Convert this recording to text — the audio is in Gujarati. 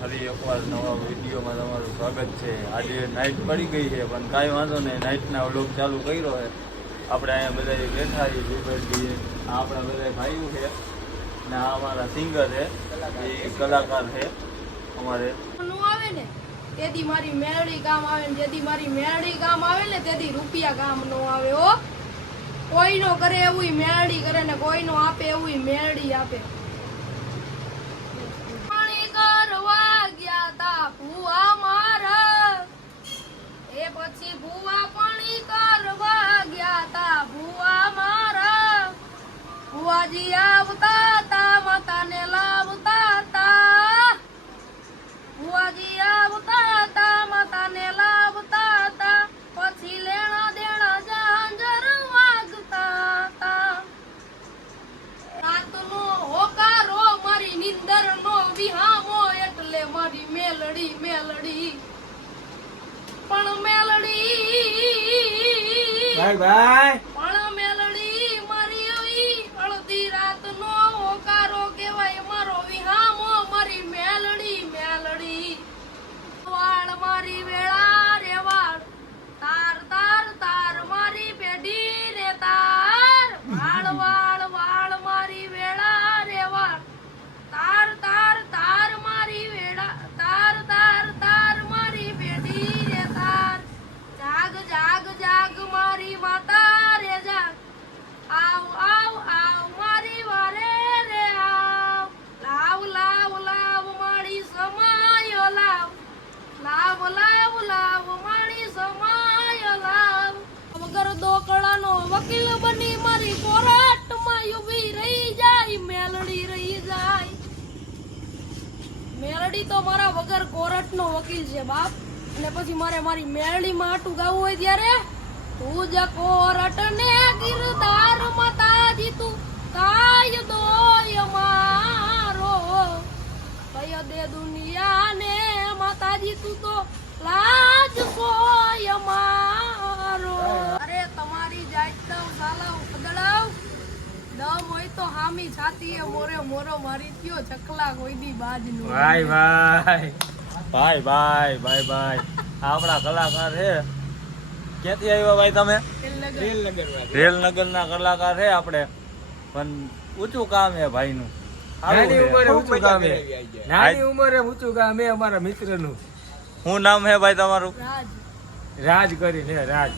ફરી એકવાર નવા વિડીયોમાં તમારું સ્વાગત છે। આજે નાઇટ પડી ગઈ છે પણ કાંઈ વાંધો નહીં, નાઇટના વ્લોગ ચાલુ કર્યો છે। આપણે અહીંયા બધા બેઠા છીએ જુબેરજી, આપણા બધા ભાઈઓ છે ને આ અમારા સિંગર છે, એ કલાકાર છે અમારે। આવે ને તેથી મારી મેળડી કામ આવે ને જેથી મારી મેળડી કામ આવે ને તેથી રૂપિયા કામ નો આવે હો। કોઈનો કરે એવું મેળડી કરે ને કોઈનો આપે એવું મેળડી આપે। પાણી કરવા ગયા તા ભૂવા મારા, એ પછી ભૂવા પાણી કરવા ગયા તા ભૂવા મારા। ભૂવાજી આવતા તા માતાને લાવતા તા, ભૂવાજી આવતા તા માતાને લાવતા તા, પછી લેણા દેણા ઝાંઝર વાગતા તા। રાતનો હોકારો મારી નિંદર નો વિહામો, એટલે મારી મેલડી મેલડી પણ મેલડી પણ મેલડી મારી એવી અડધી રાતનો હોકારો કહેવાય મારો વિહામો, મારી મેલડી મેલડી। વાળ મારી વેળા રે વાળ, તાર તાર તાર મારી પેઢી રે તાર, વાળ વાળ વાળ મારી વેળા રે વાળ, તાર તાર તાર મારી વેળા, તાર તાર તાર મારી પેઢી રે તાર। જાગ જાગ જાગ મારી માતા રે જાગ, આવ આવ આવ મારી વારે રે આવ, લાવ લાવ લાવ મારી સમાયો લાવ, લાવ લાવ લાવ મારી સમાયો લાવ। વગર દોકળાનો વકીલ બની મારી કોર્ટમાં ઊભી રહી જાય, મેલડી રહી જાય। મેલડી તો મારા વગર કોર્ટનો વકીલ છે બાપ। અને પછી મારે મારી મેલડીમાં આટું ગાવું હોય ત્યારે, તું જ કોર્ટ ને ગિરધાર માતાજી તું કાયદો મારો, કય દે દુનિયાને માતાજી તું તો લાજ સોય મારો। અરે તમારી જાત તો સાલા ઉકદડાવ, દમ હોય તો હામી છાતીએ મોરે મોરો મારી થયો, ચકલા કોઈ દી બાજ નો। ભાઈ ભાઈ ભાઈ ભાઈ ભાઈ ભાઈ આપણા કલાકાર છે। ક્યાંથી આવ્યા ભાઈ તમે? રેલનગરના કલાકાર છે આપણે, પણ ઊંચું કામ છે ભાઈનું। નાની ઉંમરે ઊંચું કામ છે, નાની ઉંમરે ઊંચું કામ છે અમારા મિત્રનું। શું નામ છે ભાઈ તમારું? રાજ રાજ કરીને રાજ